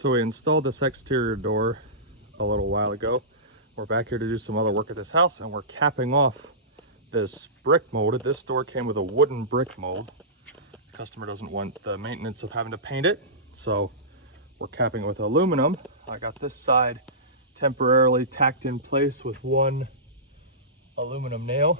So we installed this exterior door a little while ago. We're back here to do some other work at this house, and we're capping off this brick mold. This door came with a wooden brick mold. The customer doesn't want the maintenance of having to paint it, so we're capping it with aluminum. I got this side temporarily tacked in place with one aluminum nail.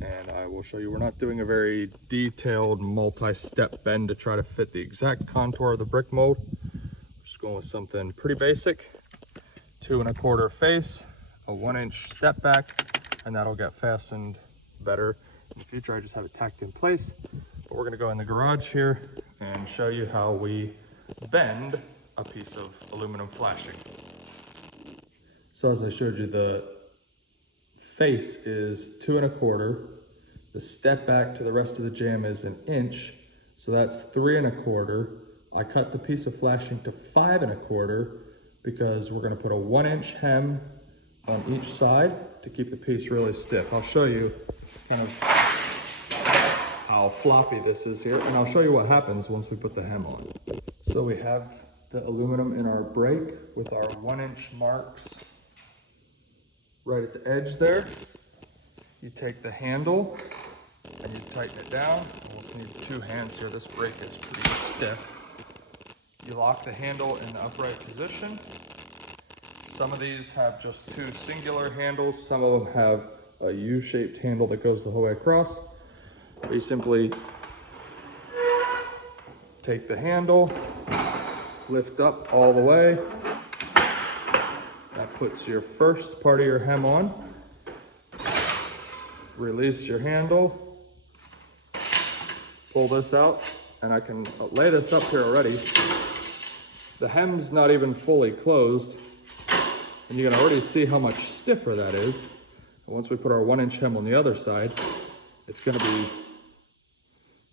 And I will show you, we're not doing a very detailed multi-step bend to try to fit the exact contour of the brick mold. We're just going with something pretty basic. 2 1/4 face, a 1-inch step back, and that'll get fastened better. In the future, I just have it tacked in place. But we're gonna go in the garage here and show you how we bend a piece of aluminum flashing. So as I showed you, the face is 2 1/4. The step back to the rest of the jamb is 1 inch. So that's 3 1/4. I cut the piece of flashing to 5 1/4 because we're gonna put a 1-inch hem on each side to keep the piece really stiff. I'll show you kind of how floppy this is here, and I'll show you what happens once we put the hem on. So we have the aluminum in our brake with our 1-inch marks right at the edge there. You take the handle and you tighten it down. We'll just need 2 hands here. This brake is pretty stiff. You lock the handle in the upright position. Some of these have just 2 singular handles. Some of them have a U-shaped handle that goes the whole way across. You simply take the handle, lift up all the way. That puts your first part of your hem on. Release your handle, pull this out, and I can lay this up here already. The hem's not even fully closed, and you can already see how much stiffer that is. And once we put our 1-inch hem on the other side, it's gonna be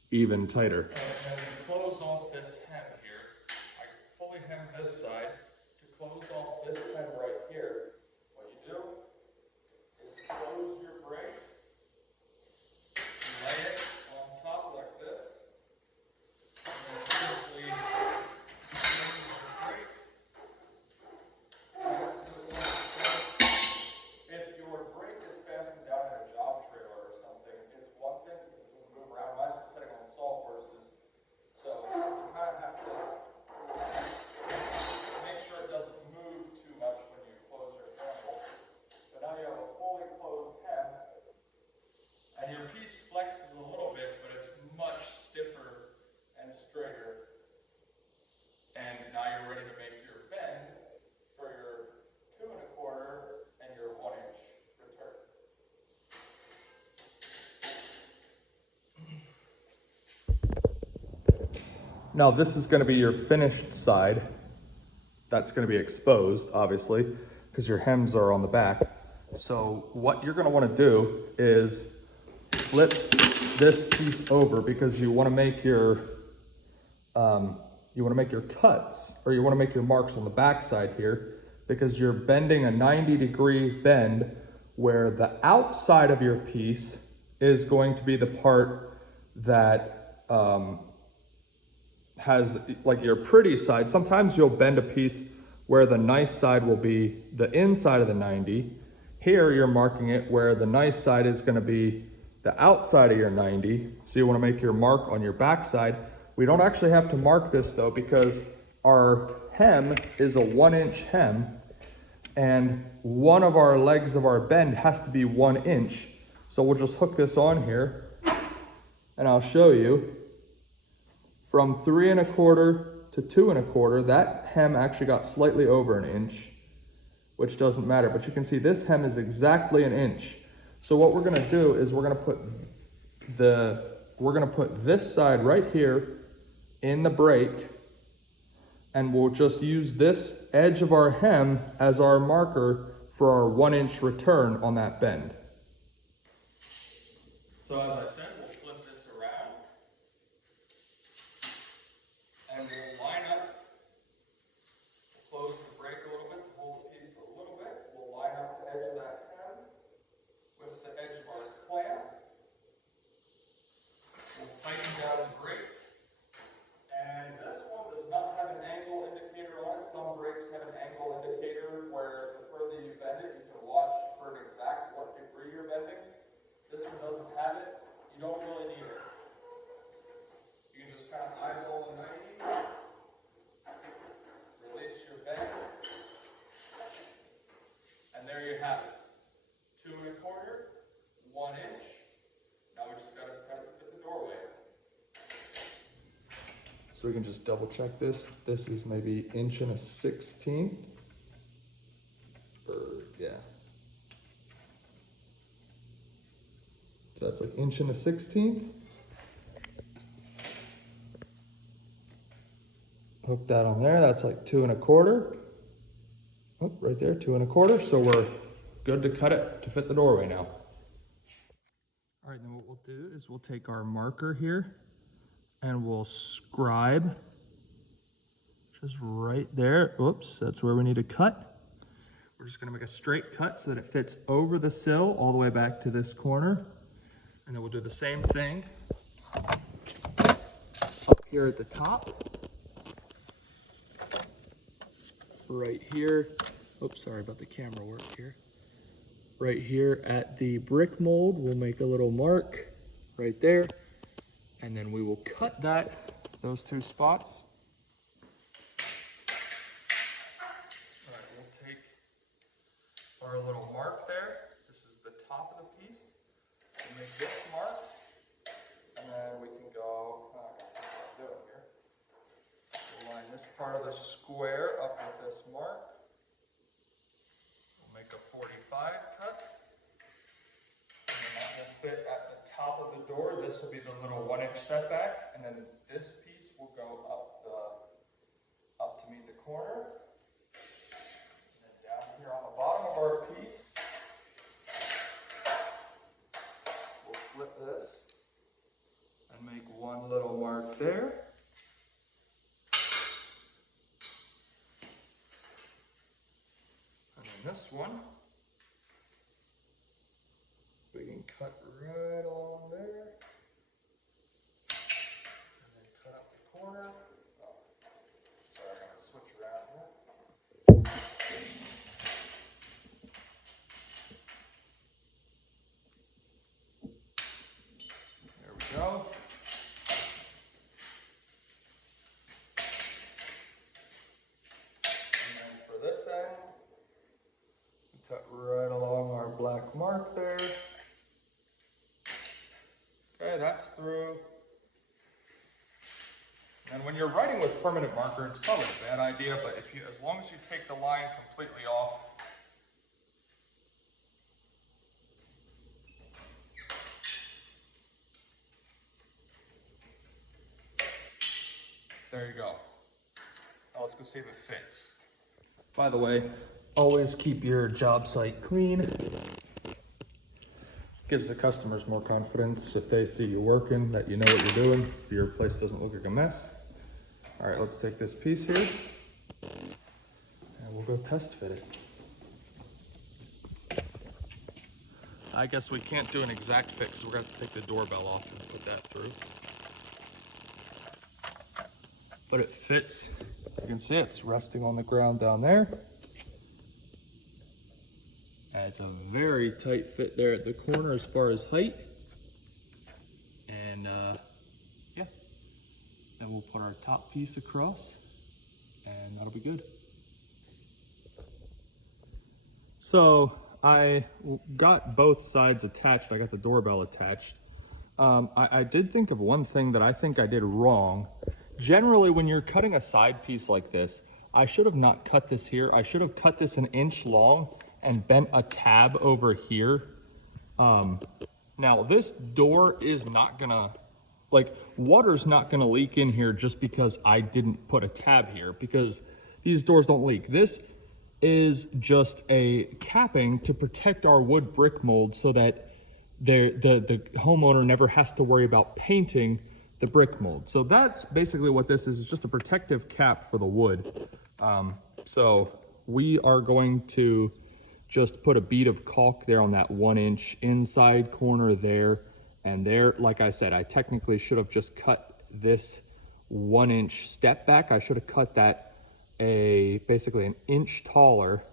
even tighter. And to close off this hem here, I fully hem this side. To close off this hem right here, what you do is close your brake, lay it on top like this, and then simply close your brake. If your brake is fastened down in a job trailer or something, it's one thing because it doesn't move around. Mine's just sitting on sawhorses, so you kind of have to make sure it doesn't move too much when you close your handle. So now you have a fully closed hem, and your piece flexes a little bit, but it's much stiffer and straighter. And now you're ready to make your bend for your 2 1/4 and your 1-inch return. Now this is going to be your finished side. That's going to be exposed, obviously, because your hems are on the back. So what you're going to want to do is flip this piece over, because you want to make your cuts, or you want to make your marks on the back side here, because you're bending a 90-degree bend where the outside of your piece is going to be the part that has like your pretty side. Sometimes you'll bend a piece where the nice side will be the inside of the 90. Here you're marking it where the nice side is going to be the outside of your 90. So you want to make your mark on your back side. We don't actually have to mark this though, because our hem is a 1-inch hem, and one of our legs of our bend has to be 1 inch. So we'll just hook this on here, and I'll show you. From 3 1/4 to 2 1/4, that hem actually got slightly over 1 inch, which doesn't matter, but you can see this hem is exactly 1 inch. So what we're gonna do is we're gonna put this side right here in the brake, and we'll just use this edge of our hem as our marker for our 1-inch return on that bend. So as I said, we'll flip this around, and we'll line up, close the brake a little bit to hold the piece a little bit. We'll line up the edge of that hem with the edge of our clamp. We'll tighten down the brake, and this one does not have This one doesn't have it. You don't really need it. You can just kind of eyeball a 90, release your bend, and there you have it. 2 1/4, 1 inch. Now we just got to cut it to fit the doorway. So we can just double check this. This is maybe 1 1/16. Yeah. So that's like 1 1/16. Hook that on there. That's like 2 1/4. Oh, right there, 2 1/4. So we're good to cut it to fit the doorway now. All right, then what we'll do is we'll take our marker here and we'll scribe just right there. Oops, that's where we need to cut. We're just gonna make a straight cut so that it fits over the sill all the way back to this corner. And then we'll do the same thing up here at the top. Right here. Oops, sorry about the camera work here. Right here at the brick mold, we'll make a little mark right there. And then we will cut those 2 spots. All right, we'll take our little mark there. This is the top of the piece. We'll make this mark, and then we can go, what I'm doing here. We'll line this part of the square up with this mark. We'll make a 45 cut. And then that will fit at the top of the door. This will be the little 1 inch setback, and then this piece will go up to meet the corner. And then down here on the bottom of our piece, we'll flip this and make one little mark there. And then this one, we can cut right along there. And then cut up the corner. Oh, sorry, I'm gonna switch around here. There we go. And then for this end, we cut right along our black mark there. Okay, that's through. And when you're writing with permanent marker, it's probably a bad idea, but as long as you take the line completely off, there you go. Now let's go see if it fits. By the way, always keep your job site clean. Gives the customers more confidence if they see you working, that you know what you're doing, your place doesn't look like a mess. All right, let's take this piece here and we'll go test fit it. I guess we can't do an exact fit because we're going to have to take the doorbell off and put that through. But it fits. You can see it's resting on the ground down there. And it's a very tight fit there at the corner as far as height. And yeah, then we'll put our top piece across and that'll be good. So I got both sides attached. I got the doorbell attached. I did think of one thing that I think I did wrong. Generally, when you're cutting a side piece like this, I should have not cut this here. I should have cut this 1 inch long and bent a tab over here. Now this door is not gonna, water's not gonna leak in here just because I didn't put a tab here, because these doors don't leak. This is just a capping to protect our wood brick mold so that the homeowner never has to worry about painting the brick mold. So that's basically what this is, just a protective cap for the wood. So we are going to just put a bead of caulk there on that 1 inch inside corner there. And there, like I said, I technically should have just cut this 1 inch step back. I should have cut that basically 1 inch taller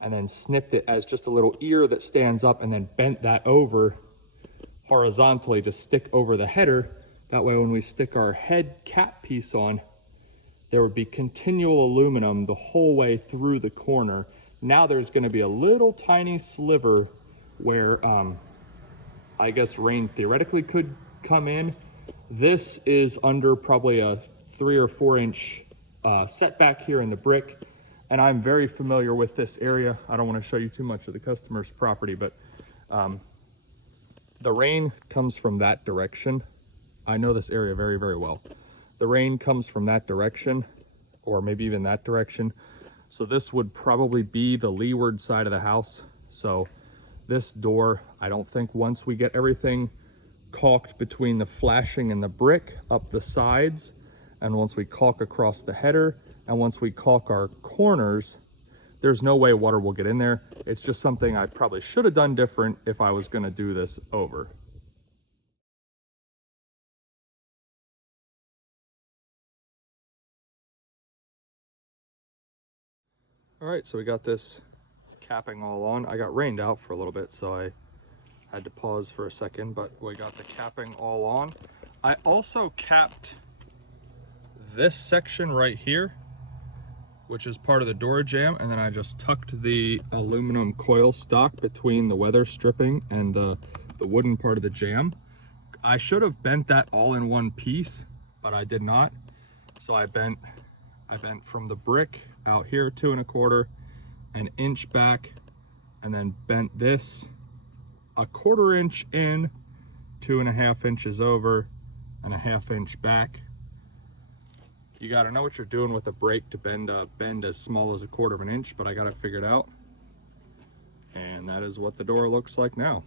and then snipped it as just a little ear that stands up and then bent that over horizontally to stick over the header. That way when we stick our head cap piece on, there would be continual aluminum the whole way through the corner. Now there's going to be a little tiny sliver where I guess rain theoretically could come in. This is under probably a 3 or 4 inch setback here in the brick, and I'm very familiar with this area. I don't want to show you too much of the customer's property, but the rain comes from that direction. I know this area very, very well. The rain comes from that direction, or maybe even that direction. So this would probably be the leeward side of the house. So this door, I don't think once we get everything caulked between the flashing and the brick up the sides, and once we caulk across the header, and once we caulk our corners, there's no way water will get in there. It's just something I probably should have done different if I was going to do this over. All right, so we got this capping all on. I got rained out for a little bit, so I had to pause for a second, but we got the capping all on. I also capped this section right here, which is part of the door jamb, and then I just tucked the aluminum coil stock between the weather stripping and the wooden part of the jamb. I should have bent that all in one piece, but I did not. So I bent from the brick out here 2 1/4, an inch back, and then bent this 1/4 inch in, 2 1/2 inches over, and 1/2 inch back. You got to know what you're doing with a brake to bend as small as 1/4 inch, but I got it figured out. And that is what the door looks like now.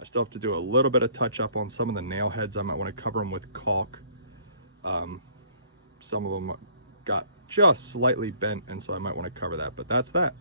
I still have to do a little bit of touch up on some of the nail heads. I might want to cover them with caulk. Some of them got just slightly bent, and so I might want to cover that, but that's that.